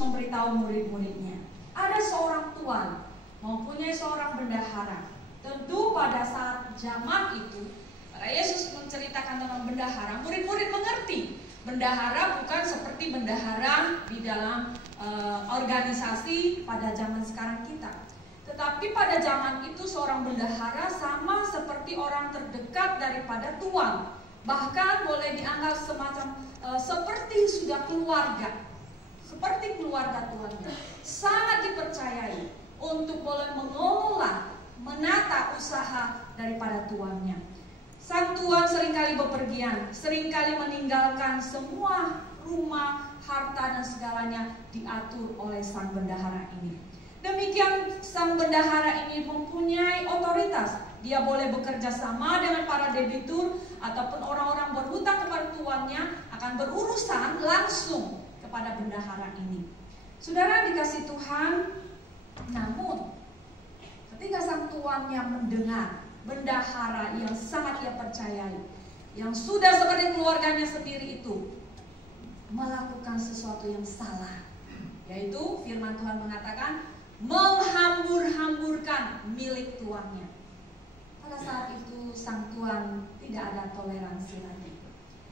memberitahu murid-muridnya, ada seorang tuan mempunyai seorang bendahara. Tentu pada saat zaman itu, pada Yesus menceritakan tentang bendahara, murid-murid mengerti. Bendahara bukan seperti bendahara di dalam organisasi pada zaman sekarang kita. Tetapi pada zaman itu seorang bendahara sama seperti orang terdekat daripada tuan. Bahkan boleh dianggap semacam seperti sudah keluarga. Seperti keluarga tuannya. Sangat dipercayai untuk boleh mengelola, menata usaha daripada tuannya. Sang tuan seringkali bepergian, seringkali meninggalkan semua rumah, harta dan segalanya diatur oleh sang bendahara ini. Demikian sang bendahara ini mempunyai otoritas. Dia boleh bekerja sama dengan para debitur ataupun orang-orang berhutang kepada tuannya, akan berurusan langsung kepada bendahara ini. Saudara dikasih Tuhan, namun ketika sang tuannya mendengar bendahara yang sangat ia percayai, yang sudah seperti keluarganya sendiri itu melakukan sesuatu yang salah, yaitu firman Tuhan mengatakan menghambur-hamburkan milik tuannya. Pada saat itu sang tuan tidak ada toleransi lagi,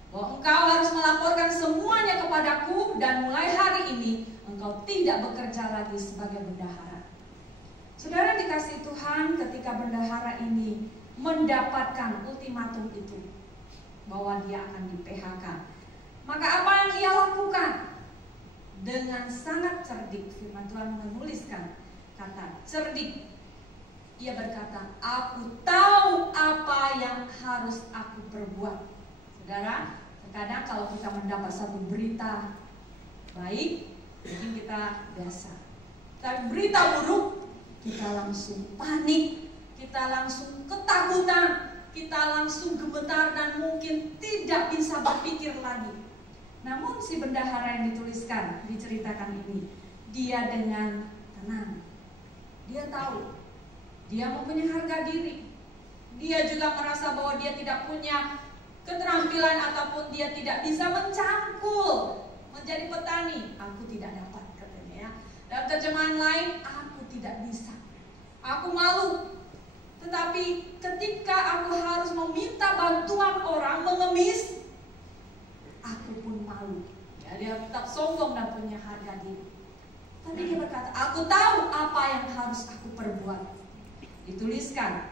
bahwa engkau harus melaporkan semuanya kepadaku dan mulai hari ini engkau tidak bekerja lagi sebagai bendahara. Saudara dikasih Tuhan, ketika bendahara ini mendapatkan ultimatum itu bahwa dia akan di PHK, maka apa yang ia lakukan? Dengan sangat cerdik, firman Tuhan menuliskan kata cerdik. Ia berkata, aku tahu apa yang harus aku perbuat. Saudara, terkadang kalau kita mendapat satu berita baik, mungkin kita biasa. Tapi berita buruk, kita langsung panik, kita langsung ketakutan, kita langsung gemetar dan mungkin tidak bisa berpikir lagi. Namun si bendahara yang dituliskan, diceritakan ini, dia dengan tenang. Dia tahu, dia mempunyai harga diri. Dia juga merasa bahwa dia tidak punya keterampilan ataupun dia tidak bisa mencangkul menjadi petani. Aku tidak dapat, katanya ya. Dan terjemahan lain, aku tidak bisa. Aku malu. Tetapi ketika aku harus meminta bantuan orang mengemis, aku pun malu. Ya, dia tetap sombong dan punya harga diri. Tapi dia berkata, aku tahu apa yang harus aku perbuat. Dituliskan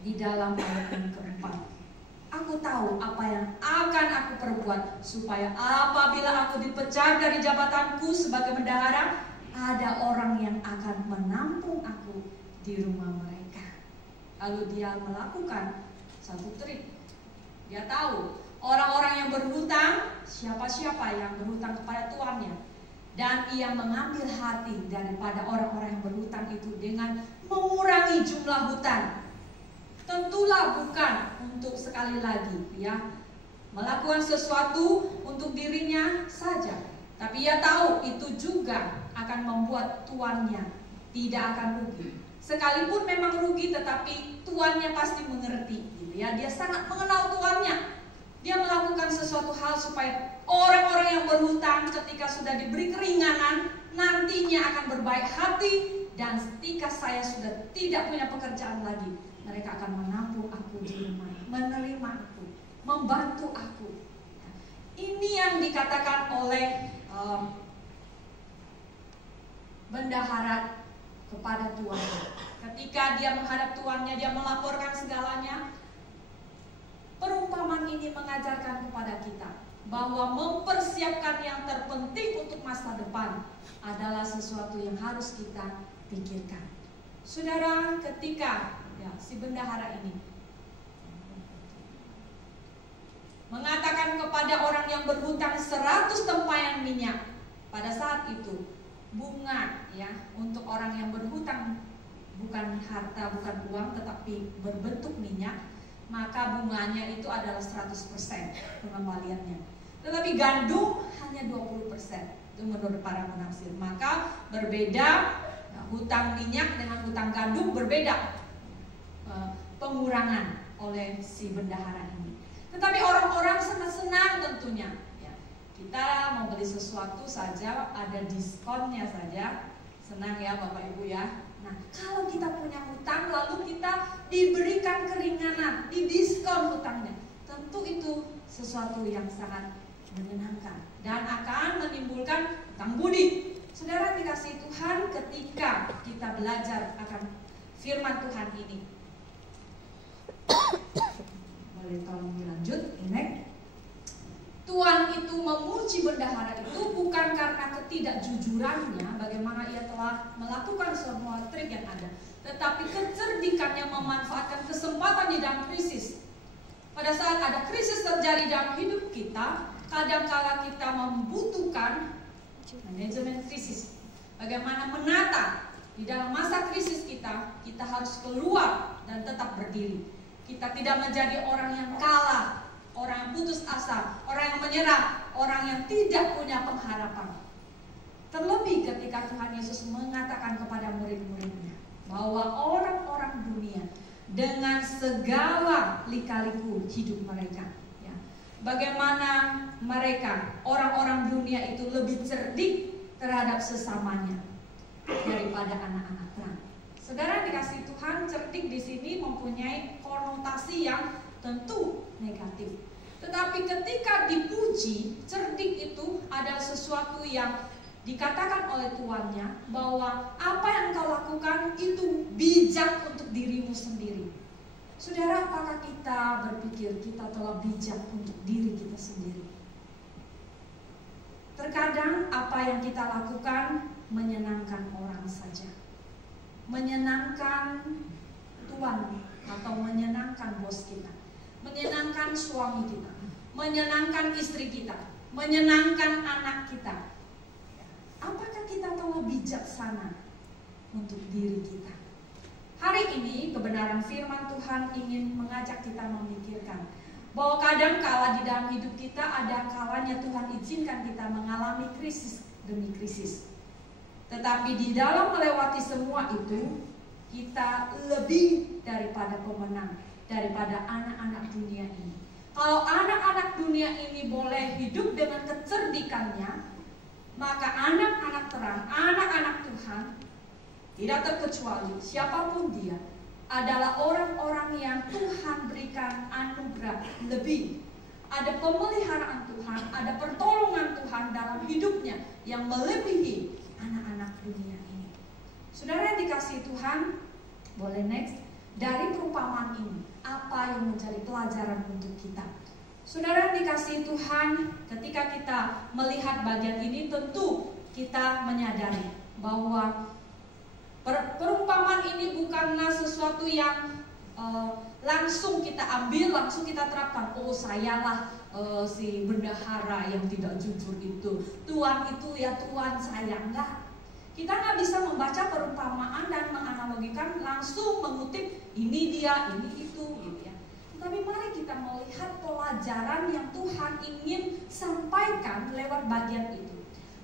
di dalam ayat yang keempat. Aku tahu apa yang akan aku perbuat, supaya apabila aku dipecat dari jabatanku sebagai bendahara, ada orang yang akan menampung aku di rumah mereka. Lalu dia melakukan satu trik. Dia tahu orang-orang yang berhutang, siapa-siapa yang berhutang kepada tuannya, dan ia mengambil hati daripada orang-orang yang berhutang itu dengan mengurangi jumlah hutang. Tentulah bukan untuk sekali lagi ya melakukan sesuatu untuk dirinya saja, tapi ia tahu itu juga akan membuat tuannya tidak akan rugi. Sekalipun memang rugi, tetapi tuannya pasti mengerti gitu ya. Dia sangat mengenal tuannya. Dia melakukan sesuatu hal supaya orang-orang yang berhutang ketika sudah diberi keringanan nantinya akan berbaik hati, dan ketika saya sudah tidak punya pekerjaan lagi, mereka akan menampung aku di rumah, menerima aku, membantu aku. Ini yang dikatakan oleh bendahara kepada tuannya. Ketika dia menghadap tuannya, dia melaporkan segalanya. Perumpamaan ini mengajarkan kepada kita bahwa mempersiapkan yang terpenting untuk masa depan adalah sesuatu yang harus kita pikirkan. Saudara, ketika ya, si bendahara ini mengatakan kepada orang yang berhutang 100 tempayan minyak, pada saat itu bunga ya untuk orang yang berhutang bukan harta, bukan uang, tetapi berbentuk minyak, maka bunganya itu adalah 100% pengembaliannya. Tetapi gandum hanya 20%. Itu menurut para penafsir. Maka berbeda hutang minyak dengan hutang gandum, berbeda pengurangan oleh si bendahara ini. Tetapi orang-orang sangat senang tentunya ya. Kita mau beli sesuatu saja ada diskonnya saja, senang ya Bapak Ibu ya. Nah, kalau kita punya hutang lalu kita diberikan keringanan, didiskon hutangnya, tentu itu sesuatu yang sangat menyenangkan dan akan menimbulkan hutang budi. Saudara dikasih Tuhan, ketika kita belajar akan firman Tuhan ini, boleh tolong dilanjut, next. Tuhan itu memuji bendahara itu bukan karena ketidakjujurannya, bagaimana ia telah melakukan semua trik yang ada, tetapi kecerdikannya memanfaatkan kesempatan di dalam krisis. Pada saat ada krisis terjadi dalam hidup kita, kadang-kala kita membutuhkan manajemen krisis. Bagaimana menata di dalam masa krisis kita harus keluar dan tetap berdiri. Kita tidak menjadi orang yang kalah, orang yang putus asa, orang yang menyerah, orang yang tidak punya pengharapan. Terlebih ketika Tuhan Yesus mengatakan kepada murid-muridnya bahwa orang-orang dunia dengan segala lika-liku hidup mereka, ya, bagaimana mereka, orang-orang dunia itu lebih cerdik terhadap sesamanya daripada anak-anak terang. Saudara dikasih Tuhan, cerdik di sini mempunyai konotasi yang tentu negatif. Tetapi ketika dipuji, cerdik itu adalah sesuatu yang dikatakan oleh tuannya bahwa apa yang kau lakukan itu bijak untuk dirimu sendiri. Saudara, apakah kita berpikir kita telah bijak untuk diri kita sendiri? Terkadang apa yang kita lakukan menyenangkan orang saja, menyenangkan tuan atau menyenangkan bos kita, menyenangkan suami kita, menyenangkan istri kita, menyenangkan anak kita. Apakah kita telah bijaksana untuk diri kita? Hari ini kebenaran firman Tuhan ingin mengajak kita memikirkan bahwa kadang kala di dalam hidup kita ada kalanya Tuhan izinkan kita mengalami krisis demi krisis. Tetapi di dalam melewati semua itu, kita lebih daripada pemenang, daripada anak-anak dunia ini. Kalau anak-anak dunia ini boleh hidup dengan kecerdikannya, maka anak-anak terang, anak-anak Tuhan, tidak terkecuali siapapun dia, adalah orang-orang yang Tuhan berikan anugerah lebih. Ada pemeliharaan Tuhan, ada pertolongan Tuhan dalam hidupnya yang melebihi anak-anak dunia ini. Saudara yang dikasihi Tuhan, boleh next. Dari perumpamaan ini, apa yang menjadi pelajaran untuk kita? Saudara yang dikasihi Tuhan, ketika kita melihat bagian ini, tentu kita menyadari bahwa perumpamaan ini bukanlah sesuatu yang langsung kita ambil, langsung kita terapkan. Oh, sayalah si bendahara yang tidak jujur itu. Tuhan itu ya Tuhan saya. Enggak. Kita nggak bisa membaca perumpamaan dan menganalogikan langsung mengutip ini dia, ini itu, gitu ya. Tapi mari kita melihat pelajaran yang Tuhan ingin sampaikan lewat bagian itu.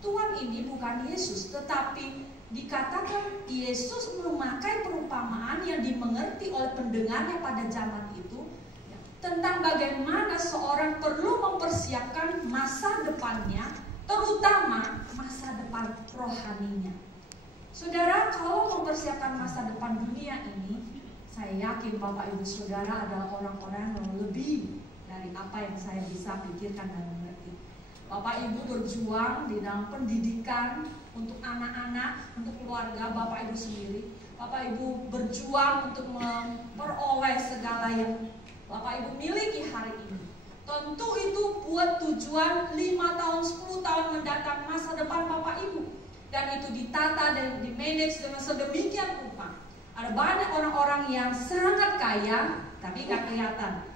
Tuhan ini bukan Yesus, tetapi dikatakan Yesus memakai perumpamaan yang dimengerti oleh pendengarnya pada zaman itu, ya, tentang bagaimana seorang perlu mempersiapkan masa depannya, terutama masa depan rohaninya. Saudara, kalau mempersiapkan masa depan dunia ini, saya yakin Bapak Ibu Saudara adalah orang-orang yang lebih dari apa yang saya bisa pikirkan dan mengerti. Bapak Ibu berjuang di dalam pendidikan untuk anak-anak, untuk keluarga Bapak Ibu sendiri. Bapak Ibu berjuang untuk memperoleh segala yang Bapak Ibu miliki hari ini. Tentu itu buat tujuan 5 tahun, 10 tahun mendatang masa depan Bapak Ibu. Dan itu ditata dan dimanage dengan sedemikian rupa. Ada banyak orang-orang yang sangat kaya, tapi gak kelihatan.